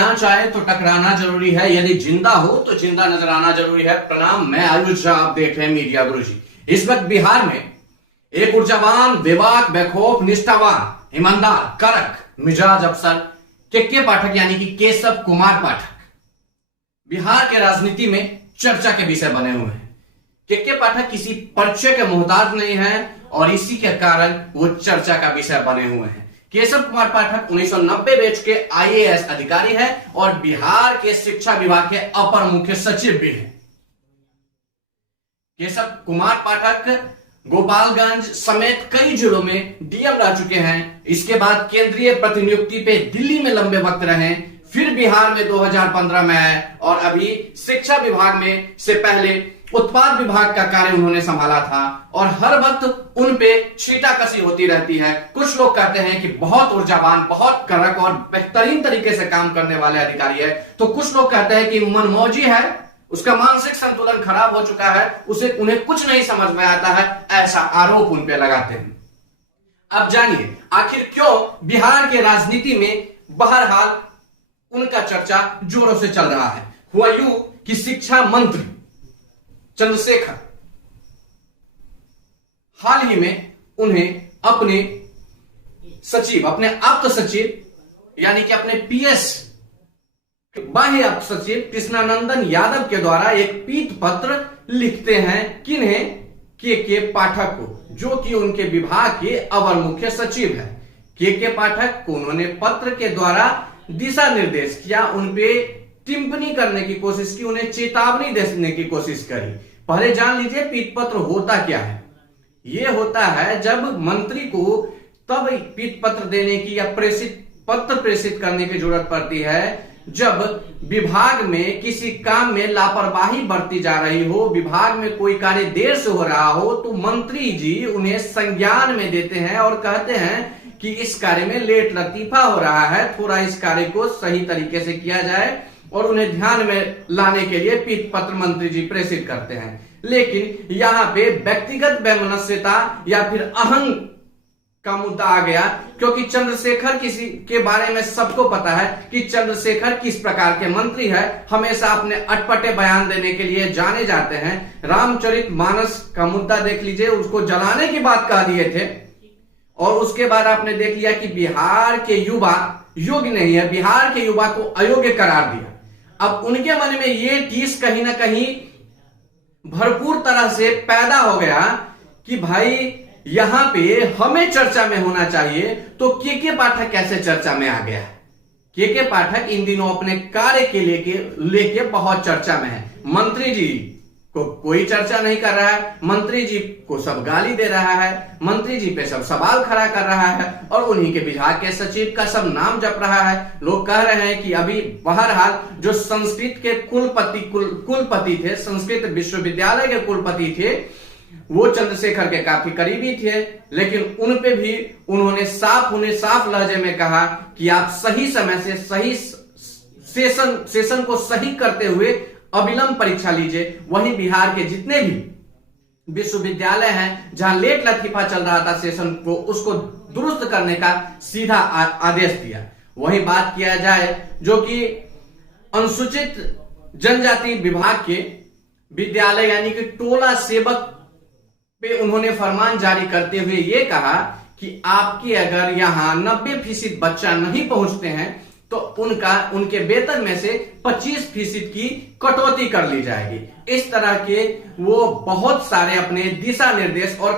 आंच आए तो टकराना जरूरी है, यदि जिंदा हो तो जिंदा नजर आना जरूरी है। प्रणाम, मैं आयुष झा, आप देख रहे हैं मीडिया गुरुजी। इस वक्त बिहार में एक ऊर्जावान, बेबाक, बेखौफ, निष्ठावान, ईमानदार, करक मिजाज अफसर के पाठक यानी कि केशव कुमार पाठक बिहार के राजनीति में चर्चा के विषय बने हुए हैं। के पाठक किसी परिचय के मोहताज नहीं है और इसी के कारण वो चर्चा का विषय बने हुए हैं। केशव कुमार पाठक 1990 बैच के आईएएस अधिकारी है और बिहार के शिक्षा विभाग के अपर मुख्य सचिव भी हैं। केशव कुमार पाठक गोपालगंज समेत कई जिलों में डीएम रह चुके हैं। इसके बाद केंद्रीय प्रतिनियुक्ति पे दिल्ली में लंबे वक्त रहे, फिर बिहार में 2015 में आए और अभी शिक्षा विभाग में से पहले उत्पाद विभाग का कार्य उन्होंने संभाला था और हर वक्त उन पे छींटाकशी होती रहती है। कुछ लोग कहते हैं कि बहुत ऊर्जावान, बहुत करक और बेहतरीन तरीके से काम करने वाले अधिकारी है, तो कुछ लोग कहते हैं कि मनमौजी है, उसका मानसिक संतुलन खराब हो चुका है, उन्हें कुछ नहीं समझ में आता है, ऐसा आरोप उन पे लगाते हैं। अब जानिए आखिर क्यों बिहार के राजनीति में बहरहाल उनका चर्चा जोरों से चल रहा है। हुआ यूं कि शिक्षा मंत्री चंद्रशेखर हाल ही में उन्हें अपने आप्त सचिव यानी कि अपने पीएस बाह्य आप्त सचिव कृष्णानंदन यादव के द्वारा एक पीत पत्र लिखते हैं। किन्हें? के पाठक को, जो कि उनके विभाग के अवर मुख्य सचिव है। के पाठक को उन्होंने पत्र के द्वारा दिशा निर्देश किया, उनपे टिप्पणी करने की कोशिश की, उन्हें चेतावनी देने की कोशिश करी। पहले जान लीजिए पीत पत्र होता क्या है। यह होता है जब मंत्री को तब पीत पत्र देने की या पत्र प्रेषित करने की जरूरत पड़ती है जब विभाग में किसी काम में लापरवाही बरती जा रही हो, विभाग में कोई कार्य देर से हो रहा हो, तो मंत्री जी उन्हें संज्ञान में देते हैं और कहते हैं कि इस कार्य में लेट लतीफा हो रहा है, थोड़ा इस कार्य को सही तरीके से किया जाए, और उन्हें ध्यान में लाने के लिए पीत पत्र मंत्री जी प्रेषित करते हैं। लेकिन यहां पे व्यक्तिगत वैमनस्यता या फिर अहंग का मुद्दा आ गया, क्योंकि चंद्रशेखर किसी के बारे में सबको पता है कि चंद्रशेखर किस प्रकार के मंत्री है, हमेशा अपने अटपटे बयान देने के लिए जाने जाते हैं। रामचरितमानस का मुद्दा देख लीजिए, उसको जलाने की बात कह दिए थे और उसके बाद आपने देख लिया कि बिहार के युवा योग्य नहीं है, बिहार के युवा को अयोग्य करार दिया। अब उनके मन में ये टीस कहीं ना कहीं भरपूर तरह से पैदा हो गया कि भाई यहां पे हमें चर्चा में होना चाहिए, तो के पाठक कैसे चर्चा में आ गया। के पाठक इन दिनों अपने कार्य के लेके बहुत चर्चा में है। मंत्री जी को कोई चर्चा नहीं कर रहा है, मंत्री जी को सब गाली दे रहा है, मंत्री जी पे सब सवाल खड़ा कर रहा है और उन्हीं के विभाग के सचिव का सब नाम जप रहा है। लोग कह रहे हैं कि अभी बहरहाल जो संस्कृत के कुलपति थे, संस्कृत विश्वविद्यालय के कुलपति थे, वो चंद्रशेखर के काफी करीबी थे, लेकिन उन पे भी उन्होंने साफ लहजे में कहा कि आप सही समय से सही सेशन को सही करते हुए अविलंब परीक्षा लीजिए। वही बिहार के जितने भी विश्वविद्यालय हैं जहां लेट लतीफा चल रहा था सेशन को, उसको दुरुस्त करने का सीधा आदेश दिया। वही बात किया जाए जो कि अनुसूचित जनजाति विभाग के विद्यालय यानी कि टोला सेवक पे उन्होंने फरमान जारी करते हुए ये कहा कि आपके अगर यहां 90% बच्चा नहीं पहुंचते हैं तो उनके वेतन में से 25% की कटौती कर ली जाएगी। इस तरह के वो बहुत सारे अपने दिशा निर्देश और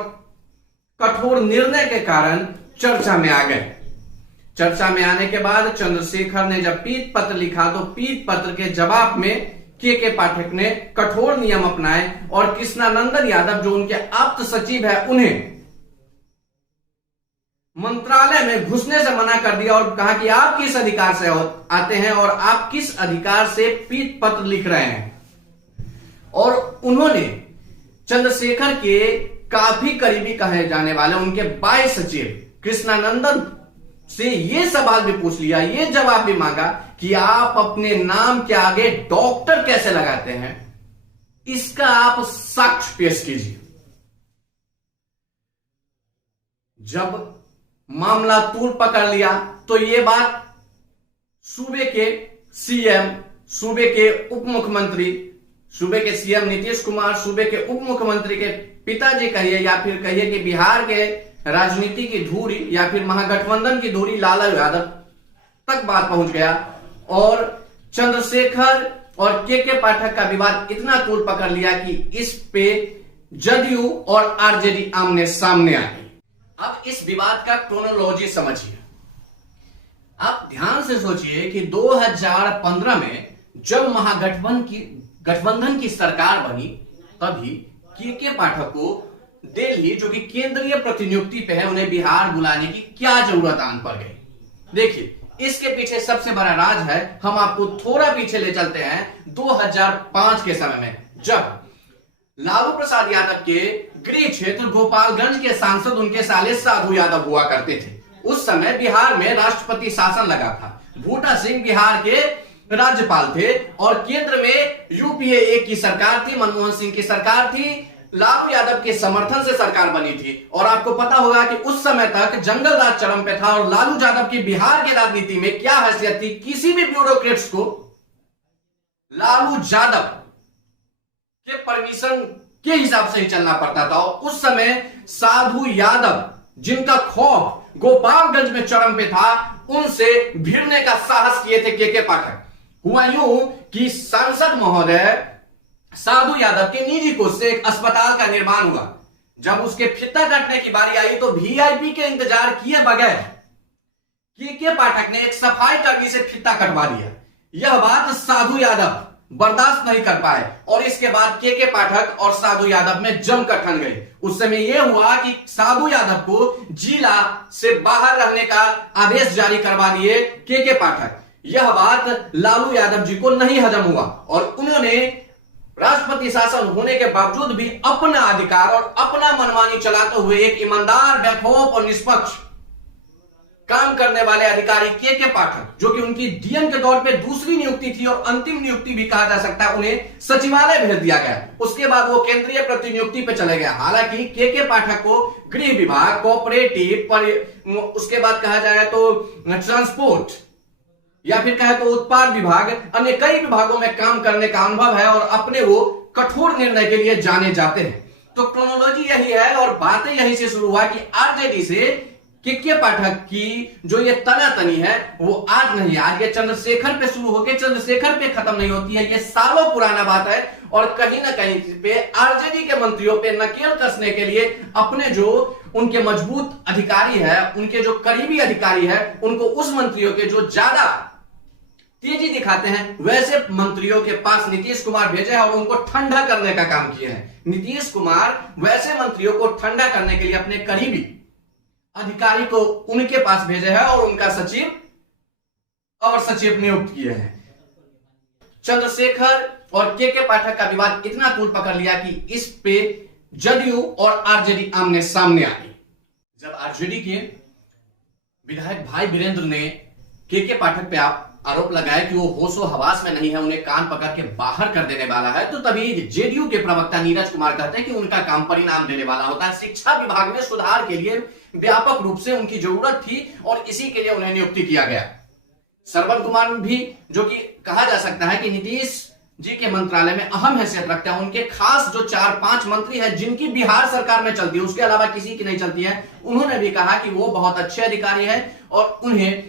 कठोर निर्णय के कारण चर्चा में आ गए। चर्चा में आने के बाद चंद्रशेखर ने जब पीत पत्र लिखा तो पीत पत्र के जवाब में के पाठक ने कठोर नियम अपनाए और कृष्णानंदन यादव जो उनके आप्त सचिव है उन्हें मंत्रालय में घुसने से मना कर दिया और कहा कि आप किस अधिकार से आते हैं और आप किस अधिकार से पीत पत्र लिख रहे हैं। और उन्होंने चंद्रशेखर के काफी करीबी कहे जाने वाले उनके बाह्य सचिव कृष्णानंदन से ये सवाल भी पूछ लिया, ये जवाब भी मांगा कि आप अपने नाम के आगे डॉक्टर कैसे लगाते हैं, इसका आप साक्ष्य पेश कीजिए। जब मामला तूल पकड़ लिया तो ये बात सूबे के सीएम, सूबे के उप मुख्यमंत्री, सूबे के सीएम नीतीश कुमार, सूबे के उप मुख्यमंत्री के पिताजी कहिए या फिर कहिए कि बिहार के राजनीति की धुरी या फिर महागठबंधन की धुरी लालू यादव तक बात पहुंच गया और चंद्रशेखर और के पाठक का विवाद इतना तूल पकड़ लिया कि इस पे जदयू और आरजेडी आमने सामने आ गई। अब इस विवाद का क्रोनोलॉजी समझिए। आप ध्यान से सोचिए कि 2015 में जब महागठबंधन की सरकार बनी, तभी के पाठक को दिल्ली, जो कि केंद्रीय प्रतिनियुक्ति पे है, उन्हें बिहार बुलाने की क्या जरूरत आन पड़ गई। देखिए, इसके पीछे सबसे बड़ा राज है। हम आपको थोड़ा पीछे ले चलते हैं 2005 के समय में, जब लालू प्रसाद यादव के गृह क्षेत्र गोपालगंज के सांसद उनके साले साधु यादव हुआ करते थे। उस समय बिहार में राष्ट्रपति शासन लगा था। बूटा सिंह बिहार के राज्यपाल थे और केंद्र में यूपीए की सरकार थी, मनमोहन सिंह की सरकार थी, लालू यादव के समर्थन से सरकार बनी थी। और आपको पता होगा कि उस समय तक जंगल राज चरम पे था और लालू यादव की बिहार की राजनीति में क्या हैसियत थी, किसी भी ब्यूरोक्रेट्स को लालू यादव के परमिशन के हिसाब से ही चलना पड़ता था। और उस समय साधु यादव, जिनका खौफ गोपालगंज में चरम पे था, उनसे भिड़ने का साहस किए थे के पाठक। हुआ यूं कि सांसद महोदय साधु यादव के निजी कोष से एक अस्पताल का निर्माण हुआ। जब उसके फीता काटने की बारी आई तो वीआईपी के इंतजार किए बगैर के पाठक ने एक सफाई कर्मी से फीता कटवा दिया। यह बात साधु यादव बर्दाश्त नहीं कर पाए और इसके बाद के पाठक और साधु यादव में जमकर ठन गई। उस समय यह हुआ कि साधु यादव को जिला से बाहर रहने का आदेश जारी करवा दिए के पाठक। यह बात लालू यादव जी को नहीं हजम हुआ और उन्होंने राष्ट्रपति शासन होने के बावजूद भी अपना अधिकार और अपना मनमानी चलाते हुए एक ईमानदार, बेखौफ और निष्पक्ष काम करने वाले अधिकारी के पाठक, जो कि उनकी डीएम के तौर पे दूसरी नियुक्ति थी और अंतिम नियुक्ति भी कहा जा सकता है, उन्हें सचिवालय भेज दिया गया। उसके बाद वो केंद्रीय प्रतिनियुक्ति पे चले गए। हालांकि के पाठक को गृह विभाग, कोऑपरेटिव, उसके बाद कहा जाए तो ट्रांसपोर्ट या फिर कहे तो उत्पाद विभाग, अन्य कई विभागों में काम करने का अनुभव है और अपने वो कठोर निर्णय के लिए जाने जाते हैं। तो क्रोनोलॉजी यही है और बातें यहीं से शुरू हुआ कि आरजेडी से के पाठक की जो ये तनातनी है वो आज नहीं, आज ये चंद्रशेखर पे शुरू होकर चंद्रशेखर पे खत्म नहीं होती है। ये सालों पुराना बात है और कहीं ना कहीं पे आरजेडी के मंत्रियों पे नकेल कसने के लिए अपने जो उनके मजबूत अधिकारी है, उनके जो करीबी अधिकारी है, उनको उस मंत्रियों के जो ज्यादा तेजी दिखाते हैं, वैसे मंत्रियों के पास नीतीश कुमार भेजे हैं और उनको ठंडा करने का काम किए हैं। नीतीश कुमार वैसे मंत्रियों को ठंडा करने के लिए अपने करीबी अधिकारी को उनके पास भेजे हैं और उनका सचिव और सचिव नियुक्त किए हैं। चंद्रशेखर और के पाठक का विवाद इतना तूल पकड़ लिया कि इस पे जदयू और आरजेडी आमने सामने आ गई। जब आरजेडी के विधायक भाई वीरेंद्र ने के पाठक पे आरोप लगाया कि वो होशो हवास में नहीं है, उन्हें कान पकड़ के बाहर कर देने वाला है, तो तभी जेडीयू के प्रवक्ता नीरज कुमार कहते हैं कि उनका काम परिणाम देने वाला होता है। शिक्षा विभाग में सुधार के लिए व्यापक रूप से उनकी जरूरत थी और इसी के लिए उन्हें नियुक्ति किया गया। श्रवण कुमार भी, जो कि कहा जा सकता है कि नीतीश जी के मंत्रालय में अहम हैसियत रखते हैं, उनके खास जो 4-5 मंत्री हैं जिनकी बिहार सरकार में चलती है, उसके अलावा किसी की नहीं चलती है, उन्होंने भी कहा कि वो बहुत अच्छे अधिकारी हैं और उन्हें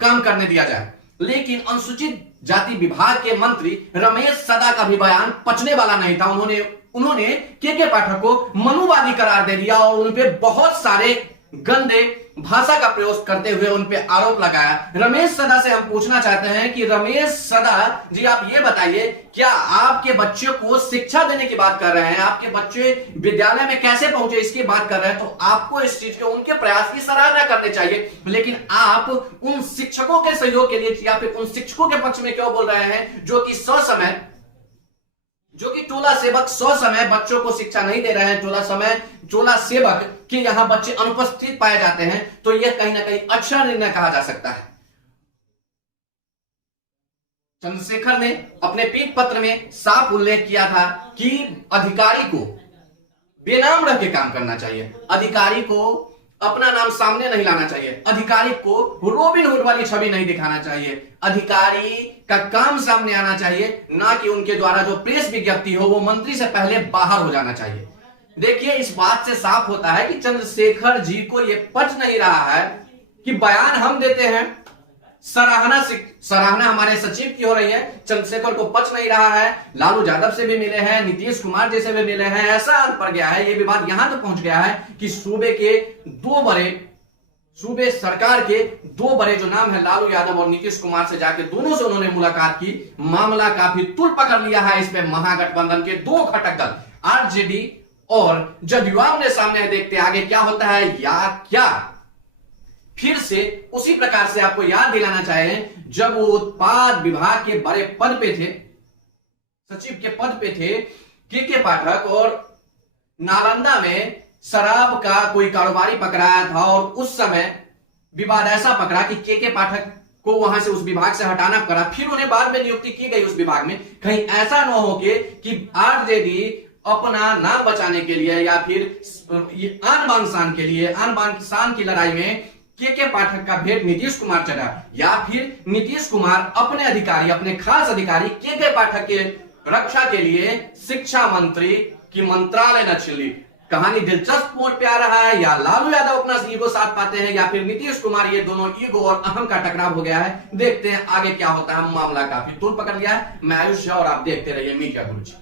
काम करने दिया जाए। लेकिन अनुसूचित जाति विभाग के मंत्री रमेश सदा का भी बयान पचने वाला नहीं था। उन्होंने के पाठक को मनुवादी करार दे दिया और उन पे बहुत सारे गंदे भाषा का प्रयोग करते हुए उन पे आरोप लगाया। रमेश सदा से हम पूछना चाहते हैं कि रमेश सदा जी, आप ये बताइए, क्या आपके बच्चों को शिक्षा देने की बात कर रहे हैं, आपके बच्चे विद्यालय में कैसे पहुंचे इसकी बात कर रहे हैं, तो आपको इस चीज के उनके प्रयास की सराहना करनी चाहिए। लेकिन आप उन शिक्षकों के सहयोग के लिए या फिर उन शिक्षकों के पक्ष में क्यों बोल रहे हैं जो कि टोला सेवक समय बच्चों को शिक्षा नहीं दे रहे हैं, टोला सेवक के यहां बच्चे अनुपस्थित पाए जाते हैं, तो यह कहीं ना कहीं अच्छा निर्णय कहा जा सकता है। चंद्रशेखर ने अपने पीठ पत्र में साफ उल्लेख किया था कि अधिकारी को बेनाम रह के काम करना चाहिए, अधिकारी को अपना नाम सामने नहीं लाना चाहिए, अधिकारी को रॉबिन हुड वाली छवि नहीं दिखाना चाहिए, अधिकारी का काम सामने आना चाहिए, ना कि उनके द्वारा जो प्रेस विज्ञप्ति हो वो मंत्री से पहले बाहर हो जाना चाहिए। देखिए, इस बात से साफ होता है कि चंद्रशेखर जी को यह पच नहीं रहा है कि बयान हम देते हैं, सराहना हमारे सचिव की हो रही है, चंद्रशेखर को पच नहीं रहा है, लालू यादव से भी मिले हैं, नीतीश कुमार जैसे भी मिले हैं, ऐसा अंत पड़ गया है, ये विवाद यहां तक पहुंच गया है कि सूबे सरकार के दो बड़े जो नाम है लालू यादव और नीतीश कुमार से जाके दोनों से उन्होंने मुलाकात की, मामला काफी तुल पकड़ लिया है। इस पे महागठबंधन के दो घटक दल आरजेडी और जदयू आमने सामने, देखते आगे क्या होता है या क्या। फिर से उसी प्रकार से आपको याद दिलाना चाहें, जब वो उत्पाद विभाग के बड़े पद पे थे, सचिव के पद पे थे के पाठक, और नालंदा में शराब का कोई कारोबारी पकड़ाया था और उस समय विवाद ऐसा पकड़ा कि के पाठक को वहां से उस विभाग से हटाना पड़ा, फिर उन्हें बाद में नियुक्ति की गई उस विभाग में। कहीं ऐसा न हो कि आरजेडी अपना नाम बचाने के लिए या फिर आन बान शान के लिए, आन बान शान की लड़ाई में के पाठक का भेंट नीतीश कुमार चढ़ा, या फिर नीतीश कुमार अपने अधिकारी, अपने खास अधिकारी के पाठक के रक्षा के लिए शिक्षा मंत्री की मंत्रालय न छीन ली। कहानी दिलचस्प मोड़ पे आ रहा है, या लालू यादव अपना ईगो साथ पाते हैं, या फिर नीतीश कुमार, ये दोनों ईगो और अहम का टकराव हो गया है। देखते हैं आगे क्या होता है। मामला काफी तूल पकड़ लिया है। मैं आयुष और आप देखते रहिए मीडिया गुरुजी।